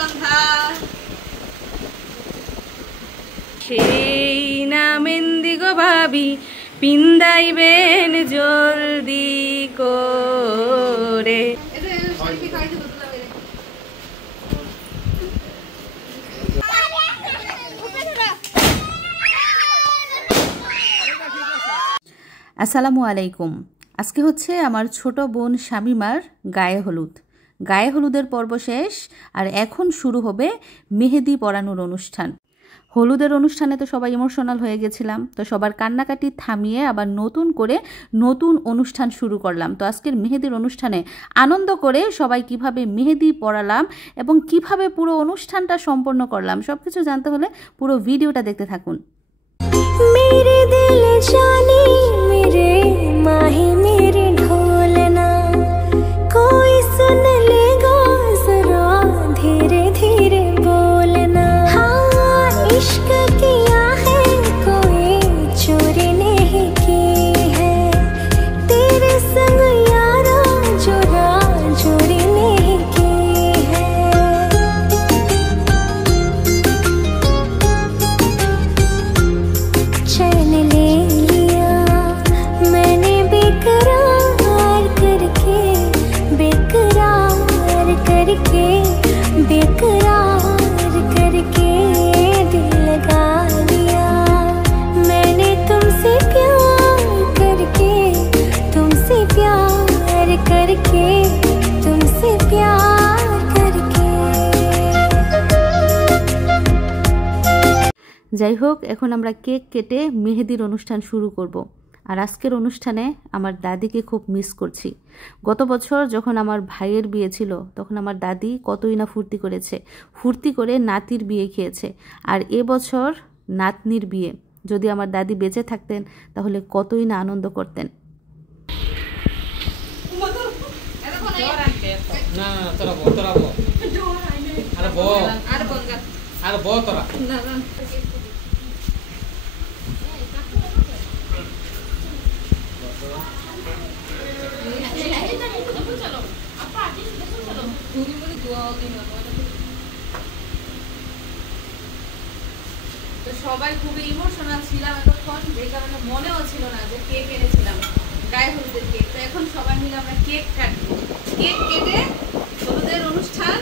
সন্ধ্যা সেই নামেন্দি গো ভাবি পিন্দাইবেন জলদি করে। আসসালামু আলাইকুম। আজকে হচ্ছে আমার ছোট বোন শামিমার গায়ে হলুদ। গায়ে হলুদের পর্ব শেষ আর এখন শুরু হবে মেহেদি পরানোর অনুষ্ঠান। হলুদের অনুষ্ঠানে তো সবাই ইমোশনাল হয়ে গেছিলাম, তো সবার কান্নাকাটি থামিয়ে আবার নতুন করে নতুন অনুষ্ঠান শুরু করলাম। তো আজকের মেহেদির অনুষ্ঠানে আনন্দ করে সবাই কিভাবে মেহেদি পরালাম এবং কিভাবে পুরো অনুষ্ঠানটা সম্পন্ন করলাম সব কিছু জানতে হলে পুরো ভিডিওটা দেখতে থাকুন। मेरे दिल जाने मेरे माही मेरे ढोलना कोई सुन लेगा जरा धीरे धीरे बोलना। हाँ इश्क किया है कोई चोरी नहीं की है तेरे संग यारा चोरा चोरी नहीं की है। चैन ले लिया मैंने बेकरार करके दिल लगा लिया मैंने तुमसे प्यार करके तुमसे प्यार करके। যাই হোক, এখন আমরা কেক কেটে মেহেদির অনুষ্ঠান শুরু করব। আর আজকের অনুষ্ঠানে আমার দাদিকে খুব মিস করছি। গত বছর যখন আমার ভাইয়ের বিয়ে ছিল তখন আমার দাদি কতই না ফুর্তি করেছে, ফুর্তি করে নাতির বিয়ে খেয়েছে। আর এবছর নাতনির বিয়ে। যদি আমার দাদি বেঁচে থাকতেন তাহলে কতই না আনন্দ করতেন। তো সবাই খুবই ইমোশনাল ছিলাম এতক্ষণ, যে কারণে মনেও ছিল না যে কেক এনেছিলাম গায়ে হলুদের কেক। তো এখন সবাই মিলে আমরা কেক কাটবো। কেক কেটে হলুদের অনুষ্ঠান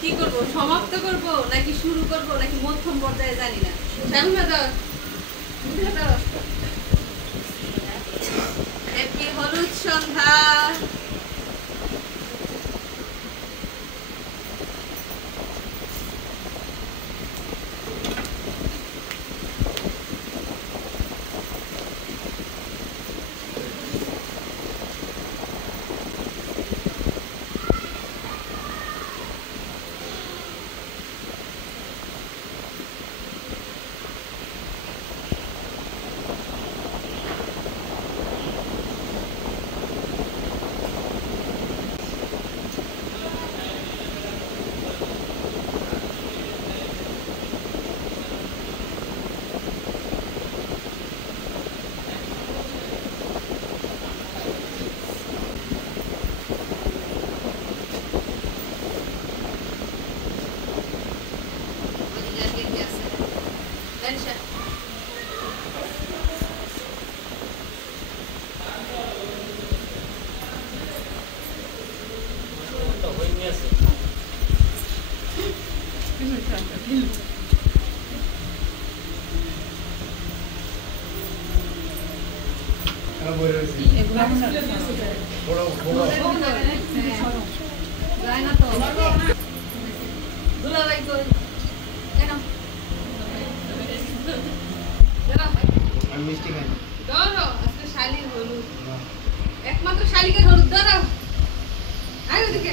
কি করব, সমাপ্ত করব নাকি শুরু করব নাকি মধ্যম পর্যায়ে জানি না। হ্যাপি হলুদ সন্ধ্যা। একমাত্র শালিকের হলুদ দাঁড়াও আয় ওদিকে।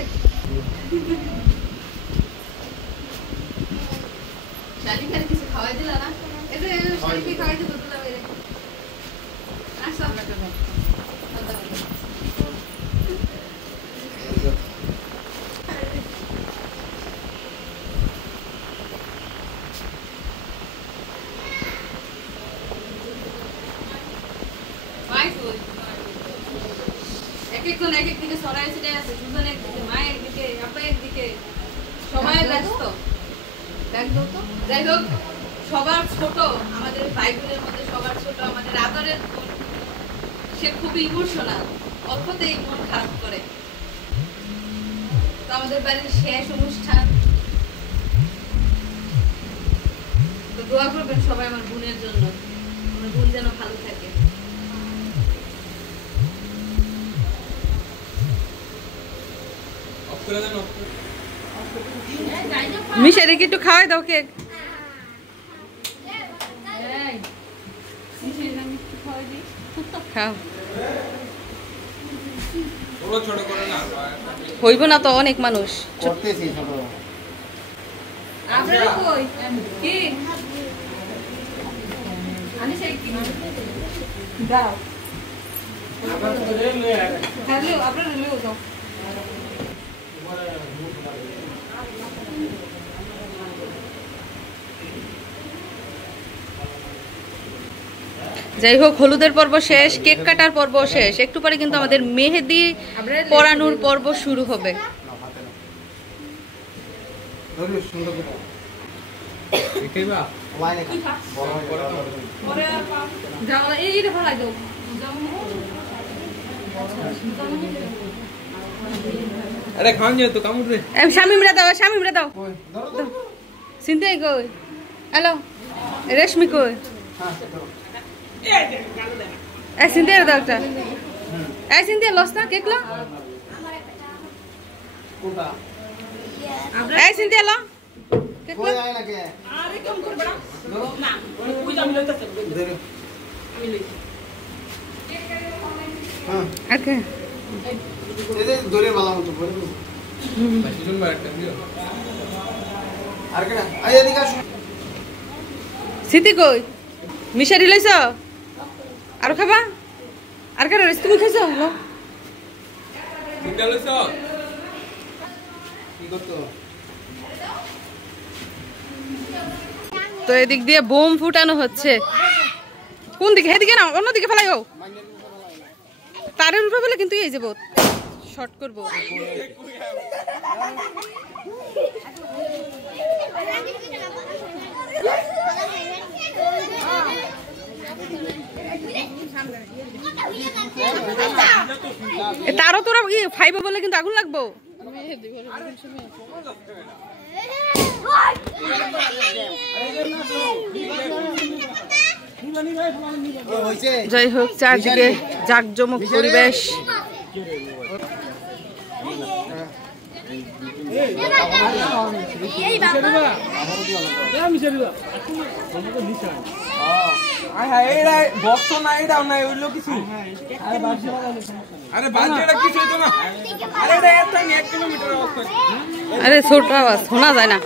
শালিকের কিছু খাওয়াই দিল না, এতে শালিকে খাওয়াই দিল তো যাবে। আসো আমরা তো এক একজন এক এক দিকে সরাই ছিটে আছে, দুজন একদিকে, মা একদিকে, আপা একদিকে, সবাই ব্যস্ত। যাই হোক, সবার ছোট আমাদের ভাই বোনের মধ্যে সবার ছোট আমাদের আদরের বোন, সে খুবই ইমোশনাল, অল্পতেই মন খারাপ করে। তো আমাদের বাড়ির শেষ অনুষ্ঠান, তো দোয়া করবেন সবাই আমার বোনের জন্য, আমার বোন যেন ভালো থাকে। মিশারে কি একটু খাওয়াই দাও কেক। হইব না তো, অনেক মানুষ। যাই হোক, হলুদের পর্ব শেষ, কেক কাটার পর্ব শেষ, একটু পরে কিন্তু আমাদের মেহেদি পরানোর পর্ব শুরু হবে। শামিমরা দাও, শামিমরা দাও। সিনথিয়া কই? হ্যালো, রেশমি কই? সিনথিয়া দাও একটা। সিনথিয়া লস না কেক লো। সিনথিয়া লো কেক লো। ওকে দৌড়ে ভালো মতো সিটি কই? মিশারি লইছ? আর খাবা? আর কার রইছ? তুমি খাইছো? লো তো এদিক দিয়ে বোম ফুটানো হচ্ছে। কোন দিকে? এদিকে না, অন্যদিকে ফেলাই হোক। তারের উপরে বলে কিন্তু এই যাবো, শর্ট করবো। তারও তোরা ফাইবে বলে কিন্তু আগুন লাগবো। যাই হোক, চারদিকে জাঁকজমক পরিবেশ। আরে ছোট আওয়াজ শোনা যায় না।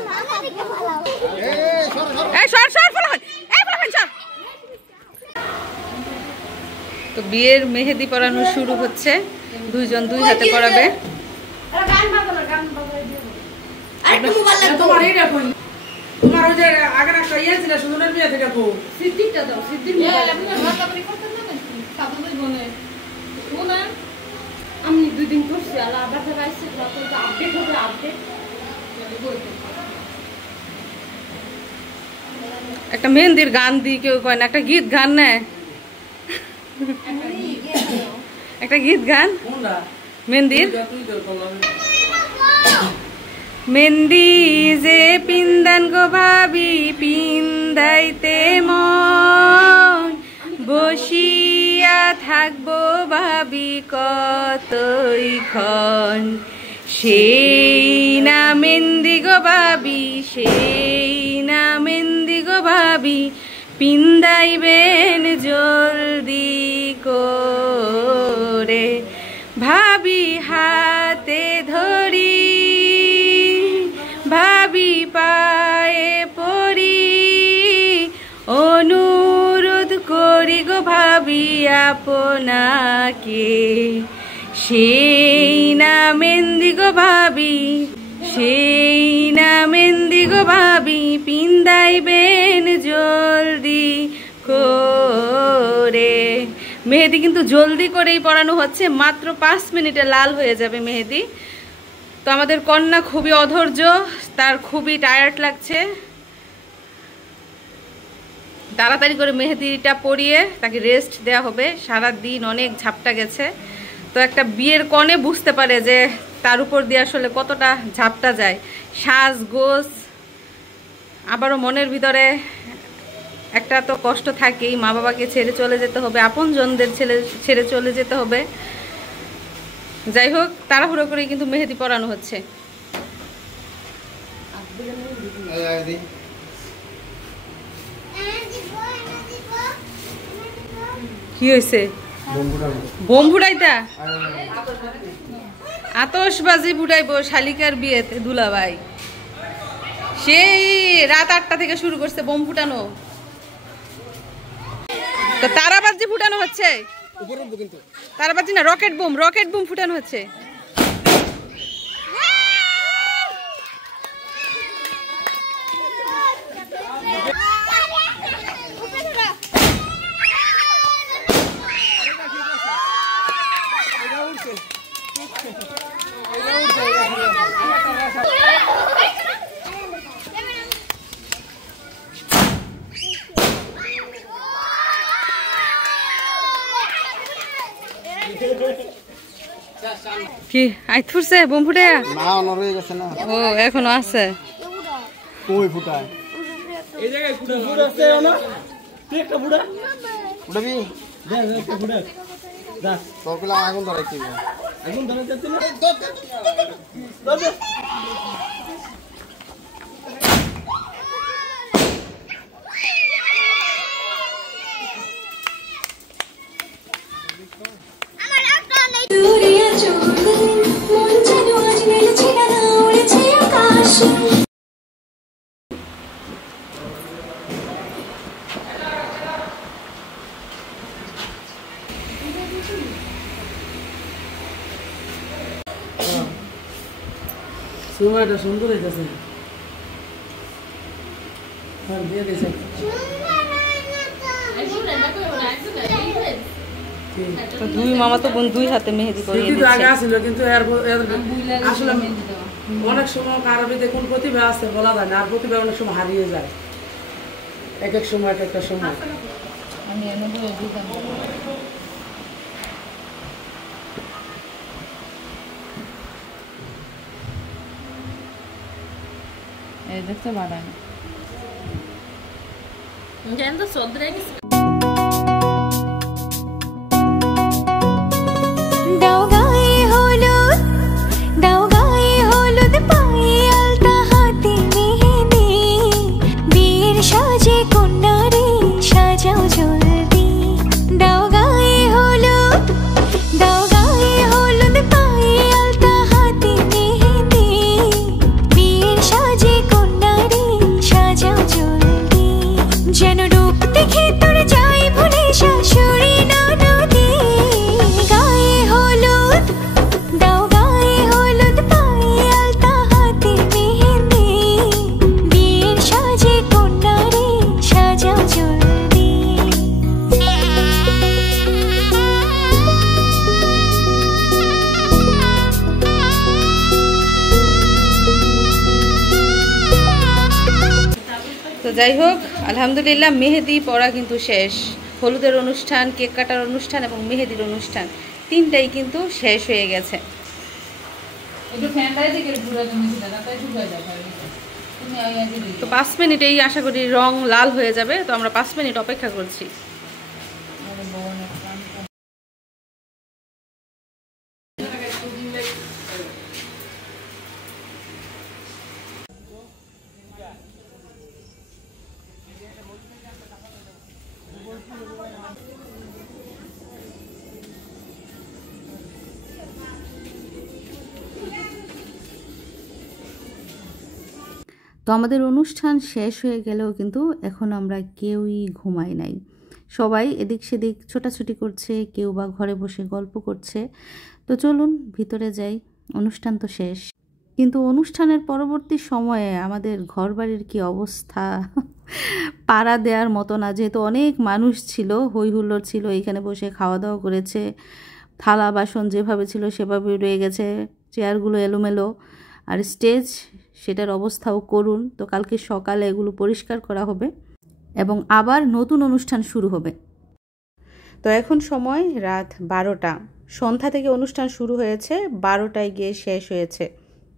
তো বিয়ের মেহেদি পরানো শুরু হচ্ছে, দুইজন দুই হাতে পরাবে। আমি 2 দিন করছি, আল্লাহ আবার গাইছে, আপডেট হবে, আপডেট। একটা মেহেন্দির গান দি কেউ কয় না, একটা গীত গান নেয়, একটা গীত গান মেহেন্দির। মেহেন্দি যে পিন্দান গো ভাবি পিন্দাইতে মন, বসিয়া থাকবো ভাবি কতইক্ষণ, সেই না মেহেন্দি গো ভাবি, সেই না মেহেন্দি গো ভাবি, পিন্দাইবেন জলদি করে, ভাবি হাতে ধরি, ভাবি পায়ে পড়ি, অনুরোধ করি গো ভাবি আপনাকে, সেই না মেহেন্দি গো ভাবি, সেই না মেহেন্দি গো ভাবি, পিন্দাইবেন জলদি করে। মেহেদি কিন্তু জলদি করেই পরানো হচ্ছে, মাত্র 5 মিনিটে লাল হয়ে যাবে মেহেদি। তো আমাদের কন্যা খুবই অধৈর্য, তার খুবই টায়ার্ড লাগছে। তাড়াতাড়ি করে মেহেদিটা পরিয়ে তাকে রেস্ট দেওয়া হবে। সারা দিন অনেক ঝাপটা গেছে, তো একটা বিয়ের কনে বুঝতে পারে যে তার উপর দিয়ে আসলে কতটা ঝাপটা যায়। সাজগোজ, আবারও মনের ভিতরে একটা তো কষ্ট থাকেই, মা বাবাকে ছেড়ে চলে যেতে হবে, আপনজনদের ছেড়ে চলে যেতে হবে। যাই হোক, তাড়াহুড়ো করেই কিন্তু মেহেদি পরানো হচ্ছে। কি হয়েছে? বোম ফুটাইতা? আতশবাজি ফুটাইবো শালিকার বিয়েতে দুলাভাই। সেই রাত 8টা থেকে শুরু করছে বোম ফুটানো। তো তারাবাজি ফুটানো হচ্ছে, তারাবাজি না, রকেট বুম ফুটানো হচ্ছে। কি আই থুরছে বোম ফুটে? না, রয়ে গেছে না। ও এখনো আছে। কই ফুটায়? এই জায়গায় ফুটা আছে না? তুই একটা ফুটা ফুটাবি? দে একটা ফুটা। যা তোর কলা আগুন ধরাইছি। আগুন ধরাইছিস না? দে সময়টা সুন্দর হইতেছে। দিয়ে দিয়েছে দুই মামা তো বোন দুই হাতে মেহেদি করিয়ে কিন্তু আগে দিচ্ছে। আসছিল, কিন্তু আসলে অনেক সময় কারো কোন প্রতিভা আছে বলা যায় না, আর প্রতিভা অনেক সময় হারিয়ে যায়, এক এক সময় এক একটা সময়। এই দেখতে বাড়ায় জানেন তো সদরে দাও গায়ে হলুদ, দাও গায়ে হলুদ, পায়ে আলতা, হাতে মেহেদি, বিয়ের সাজে কন্যারে সাজাও জলদি। দাও গায়ে হলুদ, দাও গায়ে হলুদ, পায়ে আলতা, হাতে মেহেদি, বিয়ের সাজে কন্যারে সাজাও জলদি। যেন রূপ দেখে তোর যাই ভুলে শাশুড়ি ননদি। গায়ে হলুদ, দাও গায়ে হলুদ, পায়ে আলতা, হাতে মেহেদি, বিয়ের সাজে কন্যারে সাজাও জলদি। তো যাই হোক, আলহামদুলিল্লাহ মেহেদি পরা কিন্তু শেষ। হলুদের অনুষ্ঠান, কেক কাটার অনুষ্ঠান এবং মেহেদির অনুষ্ঠান তিনটাই কিন্তু শেষ হয়ে গেছে। তো 5 মিনিটেই আশা করি রং লাল হয়ে যাবে। তো আমরা 5 মিনিট অপেক্ষা করছি। তো আমাদের অনুষ্ঠান শেষ হয়ে গেলেও কিন্তু এখন আমরা কেউই ঘুমাই নাই। সবাই এদিক সেদিক ছোটাছুটি করছে, কেউ বা ঘরে বসে গল্প করছে। তো চলুন ভিতরে যাই, অনুষ্ঠান তো শেষ। কিন্তু অনুষ্ঠানের পরবর্তী সময়ে আমাদের ঘরবাড়ির কি অবস্থা, পাড়া দেওয়ার মতো না। যেহেতু অনেক মানুষ ছিল, হই হুল্লোড় ছিল, এখানে বসে খাওয়া দাওয়া করেছে, থালা বাসন যেভাবে ছিল সেভাবে রয়ে গেছে, চেয়ারগুলো এলোমেলো, আর স্টেজ সেটার অবস্থাও করুন। তো কালকে সকালে এগুলো পরিষ্কার করা হবে। এবং আবার নতুন অনুষ্ঠান শুরু হবে। তো এখন সময় রাত 12টা। সন্ধ্যা থেকে অনুষ্ঠান শুরু হয়েছে, 12টায় গিয়ে শেষ হয়েছে।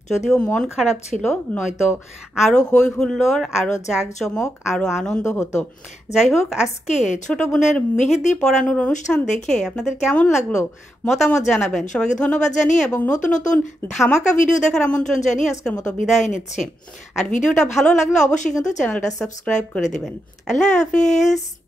যদিও মন খারাপ ছিল, নয়তো আরও হই হুল্লোড়, আরও জাঁকজমক, আরও আনন্দ হতো। যাই হোক, আজকে ছোট বোনের মেহেদি পরানোর অনুষ্ঠান দেখে আপনাদের কেমন লাগলো মতামত জানাবেন। সবাইকে ধন্যবাদ জানিয়ে এবং নতুন নতুন ধামাকা ভিডিও দেখার আমন্ত্রণ জানিয়ে আজকের মতো বিদায় নিচ্ছি। আর ভিডিওটা ভালো লাগলে অবশ্যই কিন্তু চ্যানেলটা সাবস্ক্রাইব করে দেবেন। আল্লাহ হাফিজ।